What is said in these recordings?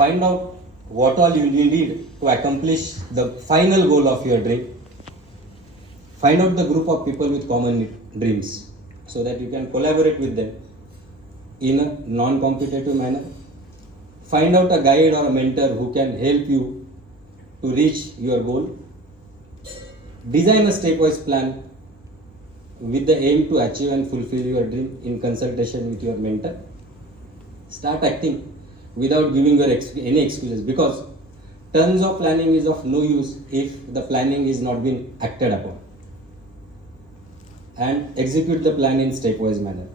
find out what all you need to accomplish the final goal of your dream. Find out the group of people with common dreams so that you can collaborate with them in a non-competitive manner. Find out a guide or a mentor who can help you to reach your goal. Design a stepwise plan with the aim to achieve and fulfill your dream in consultation with your mentor. Start acting without giving your any excuses, because tons of planning is of no use if the planning is not being acted upon. And execute the plan in stepwise manner.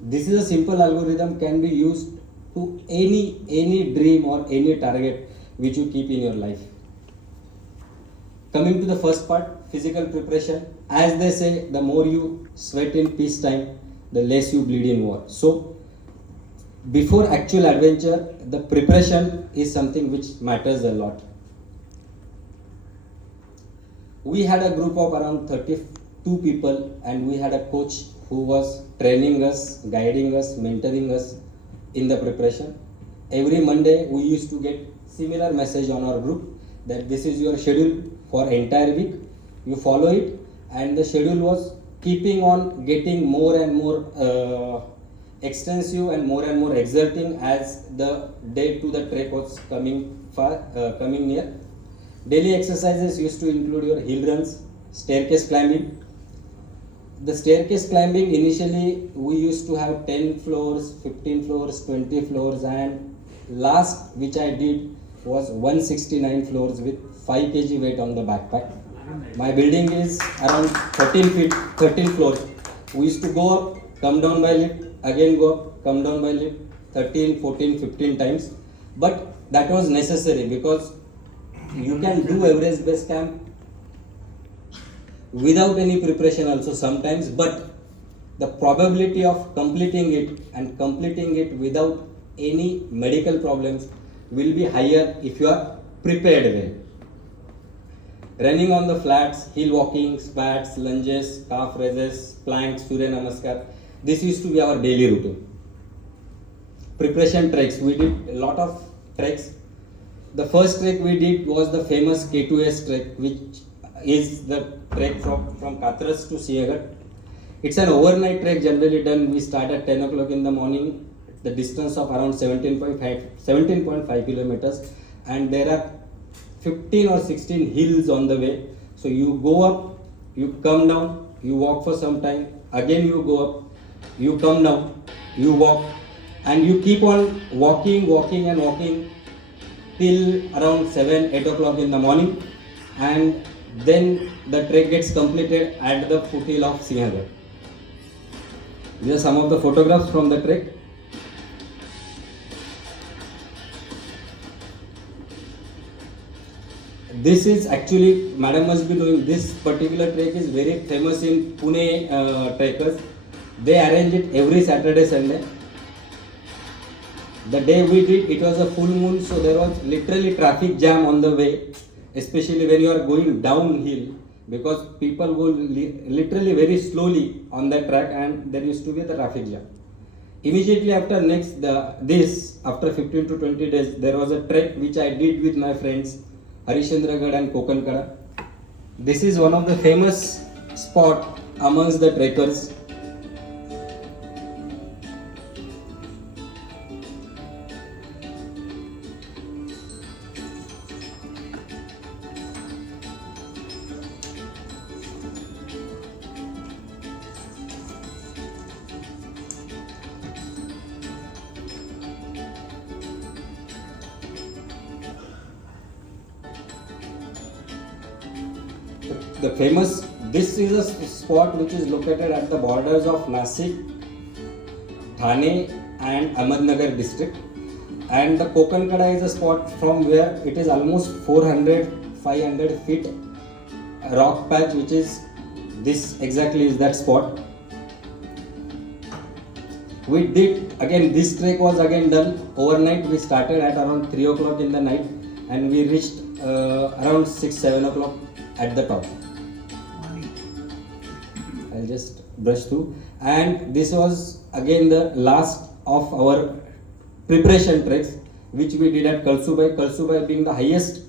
This is a simple algorithm, can be used to any dream or any target which you keep in your life. Coming to the first part, physical preparation. As they say, the more you sweat in peace time, the less you bleed in war. So, before actual adventure, the preparation is something which matters a lot. We had a group of around 32 people, and we had a coach who was training us, guiding us, mentoring us in the preparation. Every Monday we used to get similar message on our group that this is your schedule for entire week. You follow it, and the schedule was keeping on getting more and more extensive and more exerting as the day to the trek was coming near. Daily exercises used to include your hill runs, staircase climbing. The staircase climbing, initially we used to have 10 floors, 15 floors, 20 floors, and last which I did was 169 floors with 5 kg weight on the backpack. My building is around 13 floors. We used to go up, come down by lift, again go up, come down by lift 13, 14, 15 times. But that was necessary because you can do Everest Base Camp without any preparation also sometimes, but the probability of completing it and completing it without any medical problems will be higher if you are prepared well. Running on the flats, hill walking, spats, lunges, calf raises, planks, Surya Namaskar. This used to be our daily routine. Preparation treks, we did a lot of treks. The first trek we did was the famous K2S trek, which is the trek from Katras to Siagat. It's an overnight trek generally done. We start at 10 o'clock in the morning, the distance of around 17.5 kilometers, and there are 15 or 16 hills on the way. So you go up, you come down, you walk for some time, again you go up, you come down, you walk, and you keep on walking till around 7-8 o'clock in the morning, and then the trek gets completed at the foothill of Sinhagarh. These are some of the photographs from the trek. This is actually, madam must be knowing, this particular trek is very famous in Pune trekkers. They arrange it every Saturday, Sunday. The day we did, it was a full moon, so there was literally traffic jam on the way, especially when you are going downhill, because people go literally very slowly on that track, and there used to be the traffic jam. Immediately after after 15 to 20 days, there was a trek which I did with my friends, Harishandragarh and Kokankada. This is one of the famous spot amongst the trekkers. This is a spot which is located at the borders of Nasik, Thane and Ahmednagar district, and the Kokankada is a spot from where it is almost 500 feet rock patch, which is this exactly is that spot. We did again, this trek was again done overnight. We started at around 3 o'clock in the night and we reached around 6-7 o'clock at the top. I'll just brush through, and this was again the last of our preparation treks. which we did at Kalsubai. Kalsubai being the highest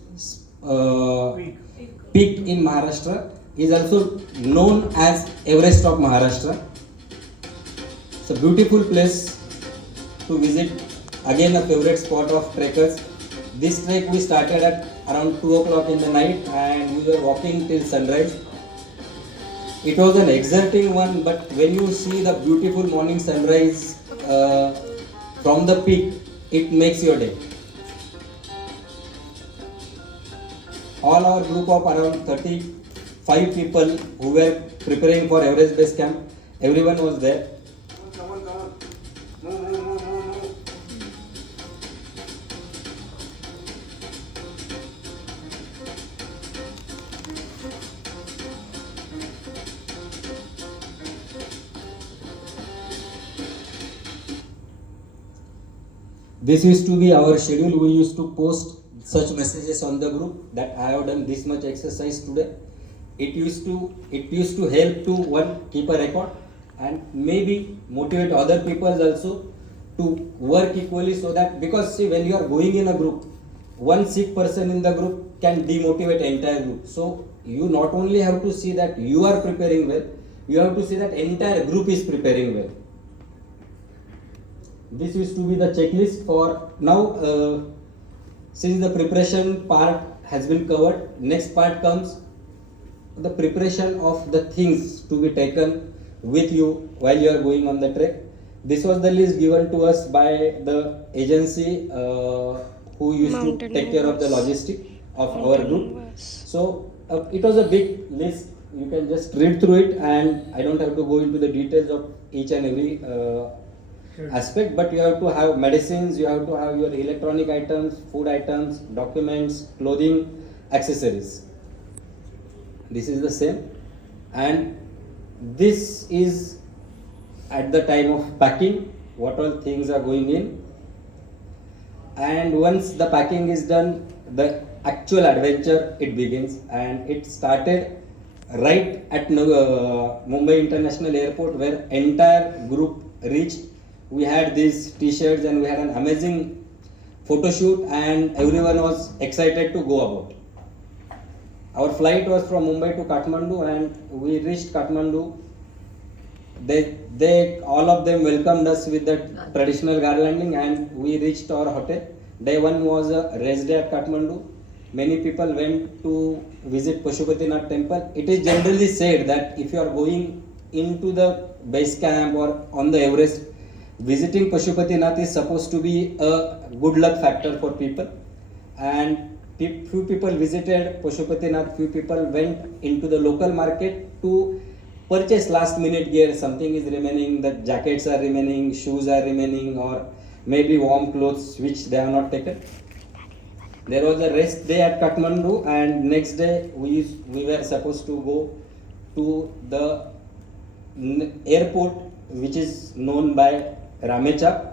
peak in Maharashtra, is also known as Everest of Maharashtra. It's a beautiful place to visit. Again, a favorite spot of trekkers. This trek we started at around 2 o'clock in the night and we were walking till sunrise. It was an exerting one, but when you see the beautiful morning sunrise from the peak, it makes your day. All our group of around 35 people who were preparing for Everest Base Camp, everyone was there. This used to be our schedule. We used to post such messages on the group that I have done this much exercise today. It used to help to one, keep a record and maybe motivate other people also to work equally, so that, because see, when you are going in a group, one sick person in the group can demotivate entire group. So you not only have to see that you are preparing well, you have to see that entire group is preparing well. This used to be the checklist for now. Since the preparation part has been covered, next part comes the preparation of the things to be taken with you while you are going on the trek. This was the list given to us by the agency who used to take care of the logistic of our group. So it was a big list. You can just read through it, and I don't have to go into the details of each and every aspect, but you have to have medicines, you have to have your electronic items, food items, documents, clothing, accessories. This is the same, and this is at the time of packing, what all things are going in. And once the packing is done, the actual adventure it begins, and it started right at Mumbai International Airport, where entire group reached. We had these t-shirts and we had an amazing photo shoot, and everyone was excited to go about. Our flight was from Mumbai to Kathmandu, and we reached Kathmandu. They all of them welcomed us with the traditional garlanding, and we reached our hotel. Day one was a rest day at Kathmandu. Many people went to visit Pashupatinath temple. It is generally said that if you are going into the base camp or on the Everest, visiting Pashupatinath is supposed to be a good luck factor for people. And few people visited Pashupatinath, few people went into the local market to purchase last minute gear. Something is remaining, the jackets are remaining, shoes are remaining, or maybe warm clothes which they have not taken. There was a rest day at Kathmandu, and next day we were supposed to go to the airport which is known by Ramechak.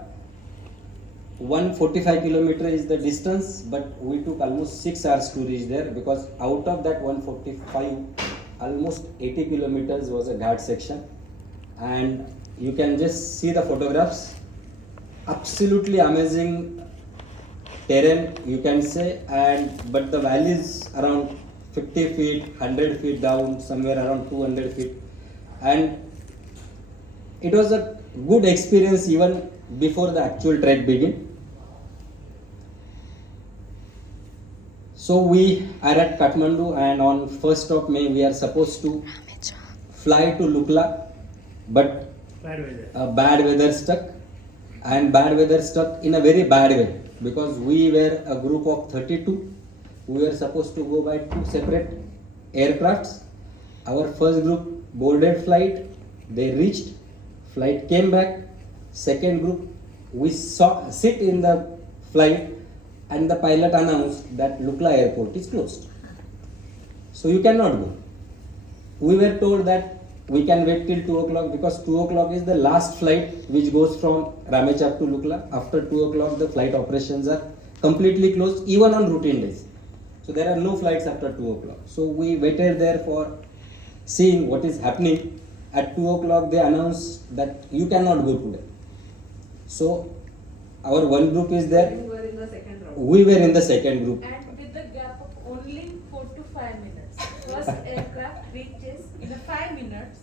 145 kilometer is the distance, but we took almost 6 hours to reach there, because out of that 145, almost 80 kilometers was a ghat section. And you can just see the photographs. Absolutely amazing terrain, you can say, but the valleys around 50 feet, 100 feet down, somewhere around 200 feet. And it was a good experience even before the actual trek began. So we are at Kathmandu, and on 1st of May we are supposed to fly to Lukla, but bad weather struck, and bad weather struck in a very bad way, because we were a group of 32. We were supposed to go by 2 separate aircrafts. Our first group boarded flight, they reached, flight came back. Second group, we sit in the flight, and the pilot announced that Lukla airport is closed, so you cannot go. We were told that we can wait till 2 o'clock, because 2 o'clock is the last flight which goes from Ramechak to Lukla. After 2 o'clock the flight operations are completely closed, even on routine days. So there are no flights after 2 o'clock. So we waited there for seeing what is happening. At 2 o'clock they announced that you cannot go today. So our one group is there. we were in the second group. And with the gap of only 4 to 5 minutes. First aircraft reaches in the 5 minutes,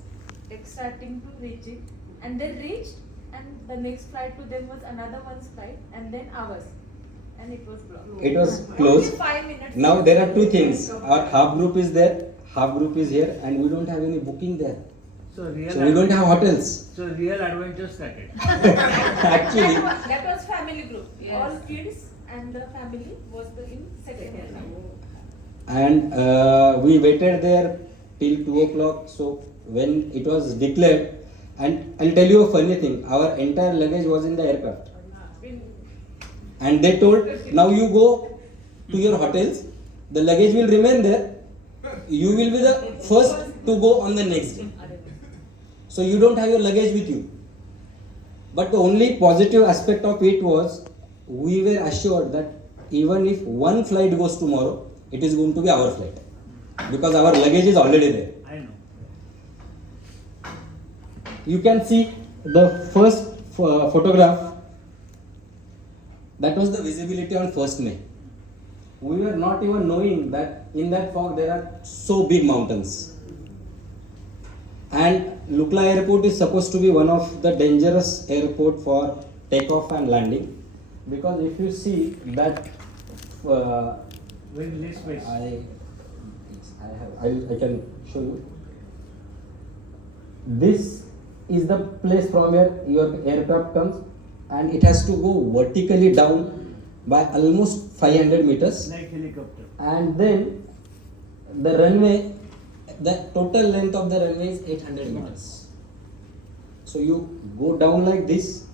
starting to reaching, and they reached, and the next flight to them was another one's flight, and then ours. And it was blocked. It was Only closed. 5 minutes. Now there are two things. Our half group is there, half group is here, and we don't have any booking there. So So we don't have hotels. So real adventure started. Actually, That was family group. Yes. All kids and the family was in second aircraft. and we waited there till 2 o'clock. So when it was declared, and I'll tell you a funny thing, our entire luggage was in the aircraft. And they told, now you go to your hotels, the luggage will remain there, you will be the first to go on the next day. So you don't have your luggage with you. But the only positive aspect of it was, we were assured that even if one flight goes tomorrow, it is going to be our flight. Because our luggage is already there. I know. You can see the first photograph. That was the visibility on 1st May. We were not even knowing that in that fog there are so big mountains. And Lukla airport is supposed to be one of the dangerous airport for takeoff and landing. Because if you see that Very less space. I can show you. This is the place from where your aircraft comes, and it has to go vertically down by almost 500 meters. Like helicopter. And then the runway, the total length of the runway is 800 meters. So you go down like this,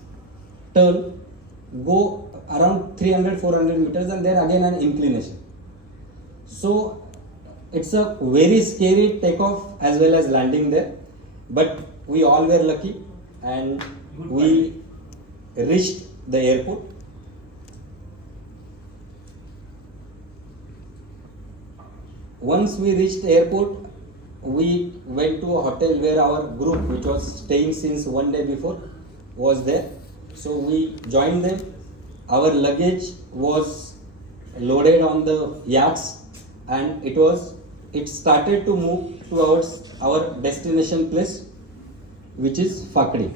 turn, go around 300-400 meters, and then again an inclination. So it's a very scary takeoff as well as landing there, but we all were lucky and we reached the airport. Once we reached the airport, we went to a hotel where our group, which was staying since one day before, was there. So we joined them. Our luggage was loaded on the yaks, and it started to move towards our destination place, which is Fakdi.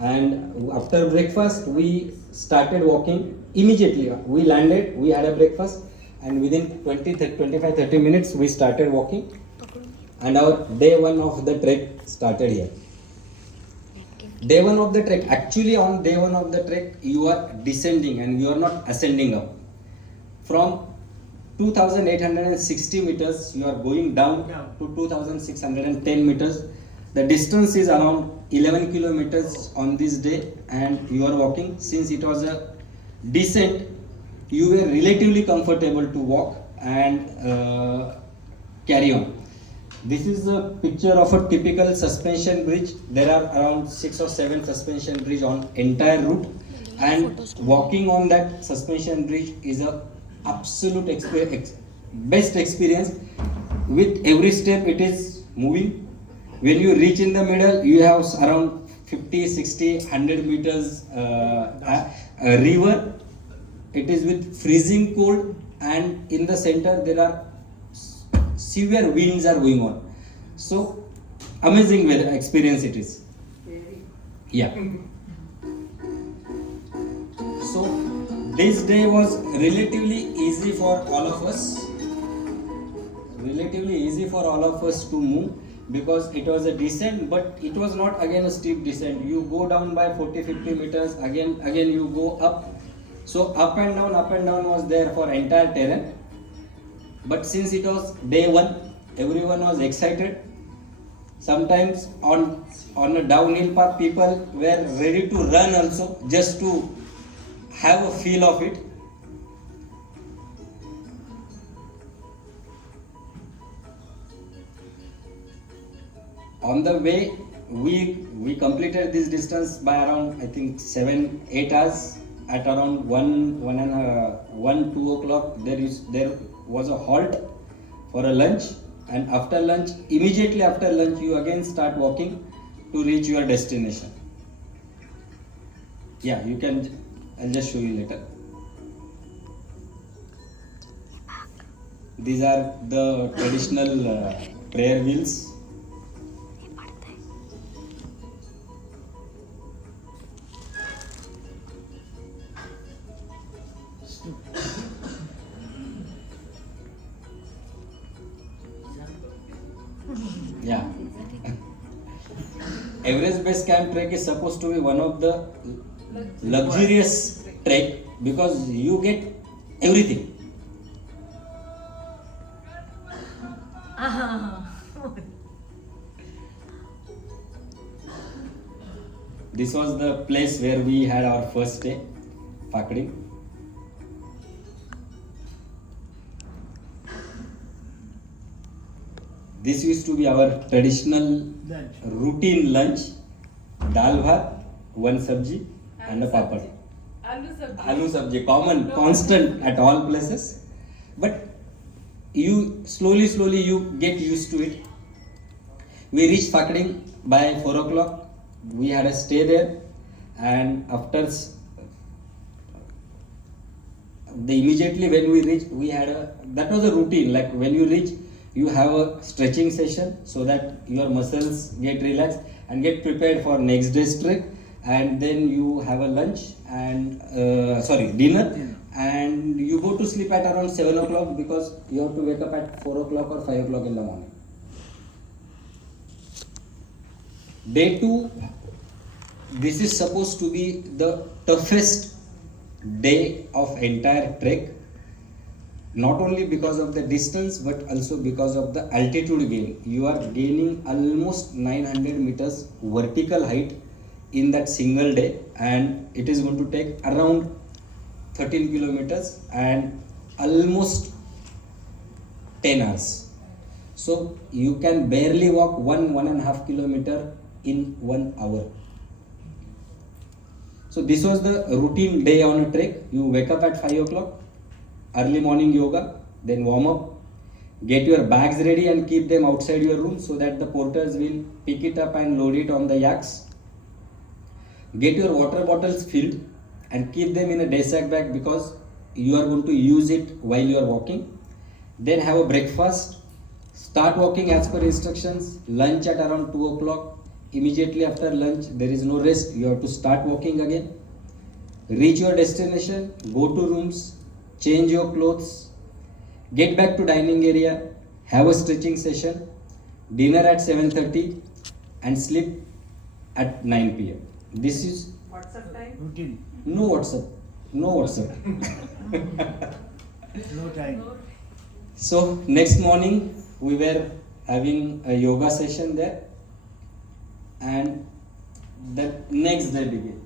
And after breakfast, we started walking immediately. We landed, we had a breakfast, and within 25-30 minutes, we started walking. And our day one of the trek started here. Day one of the trek, actually on day one of the trek, you are descending and you are not ascending up. From 2,860 meters, you are going down to 2,610 meters. The distance is around 11 kilometers on this day, and you are walking. Since it was a descent, you were relatively comfortable to walk and carry on. This is a picture of a typical suspension bridge. There are around 6 or 7 suspension bridge on entire route, and walking on that suspension bridge is a absolute best experience. With every step it is moving. When you reach in the middle, you have around 50, 60, 100 meters a river. It is with freezing cold, and in the center there are severe winds are going on. So amazing weather experience it is. Yeah. So this day was relatively easy for all of us. Relatively easy for all of us to move, because it was a descent, but it was not again a steep descent. You go down by 40-50 meters, again you go up. So up and down was there for entire terrain. But since it was day one, everyone was excited. Sometimes on a downhill path, people were ready to run also, just to have a feel of it. On the way, we completed this distance by around, I think, 7-8 hours. At around 2 o'clock, there was a halt for a lunch, and after lunch, immediately after lunch, you again start walking to reach your destination. Yeah, you can. I'll just show you later. These are the traditional prayer wheels. Yeah. Everest Base Camp trek is supposed to be one of the luxurious trek because you get everything. This was the place where we had our first day, Pakdi. This used to be our traditional routine lunch, dal bhat, one sabji and a papad. Aloo sabji, common, constant at all places. But you slowly you get used to it. We reached Pakdi by 4 o'clock. We had a stay there, and after immediately when we reached, we had that was a routine. Like when you reach, you have a stretching session so that your muscles get relaxed and get prepared for next day's trek, and then you have a lunch and dinner, and you go to sleep at around 7 o'clock because you have to wake up at 4 o'clock or 5 o'clock in the morning. Day 2, this is supposed to be the toughest day of entire trek, not only because of the distance but also because of the altitude gain. You are gaining almost 900 meters vertical height in that single day, and it is going to take around 13 kilometers and almost 10 hours. So you can barely walk 1.5 kilometer in 1 hour. So this was the routine day on a trek. You wake up at 5 o'clock, early morning yoga, then warm up, get your bags ready and keep them outside your room so that the porters will pick it up and load it on the yaks. Get your water bottles filled and keep them in a day sack bag because you are going to use it while you are walking. Then have a breakfast, start walking as per instructions, lunch at around 2 o'clock. Immediately after lunch, there is no rest, you have to start walking again. Reach your destination, go to rooms, change your clothes, get back to dining area, have a stretching session, dinner at 7:30 and sleep at 9 p.m. This is WhatsApp time? Routine. no WhatsApp. No time. So next morning we were having a yoga session there, and the next day began.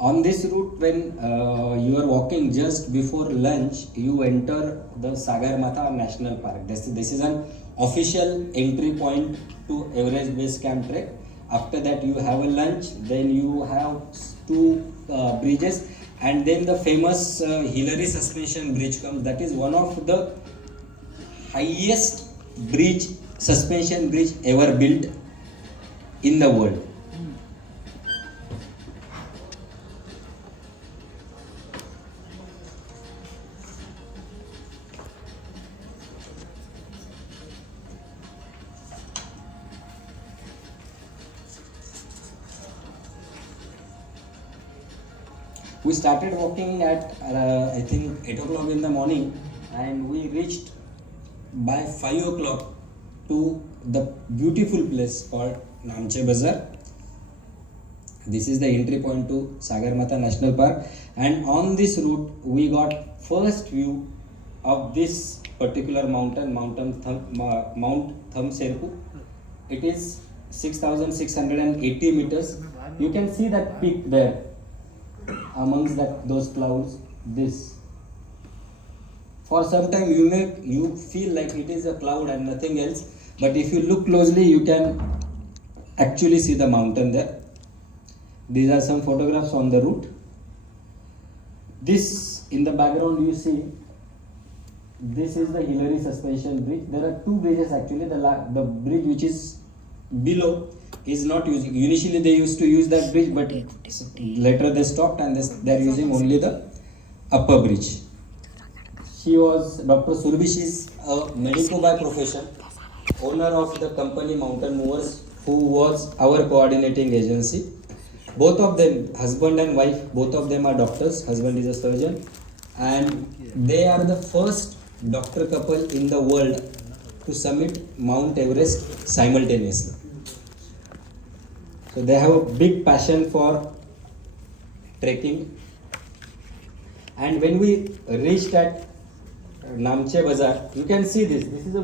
On this route, when you are walking just before lunch, you enter the Sagarmatha National Park. This is an official entry point to Everest Base Camp trek. After that, you have a lunch, then you have two bridges, and then the famous Hillary Suspension Bridge comes. That is one of the highest suspension bridge ever built in the world. We started walking at I think 8 o'clock in the morning, and we reached by 5 o'clock to the beautiful place called Namche Bazaar. This is the entry point to Sagarmatha National Park, and on this route we got first view of this particular mountain, Mount Thamserku. It is 6,680 meters. You can see that peak there amongst those clouds. This, for some time you feel like it is a cloud and nothing else, but if you look closely you can actually see the mountain there. These are some photographs on the route. This in the background you see, this is the Hillary suspension bridge. There are two bridges actually. The bridge which is below is not using. Initially they used to use that bridge, but later they stopped and they are using only the upper bridge. Dr. Surbi, she is a medico by profession, owner of the company Mountain Movers, who was our coordinating agency. Both of them, husband and wife, both of them are doctors. Husband is a surgeon, and they are the first doctor couple in the world to summit Mount Everest simultaneously. So they have a big passion for trekking. And when we reached at Namche Bazaar, you can see this. This is a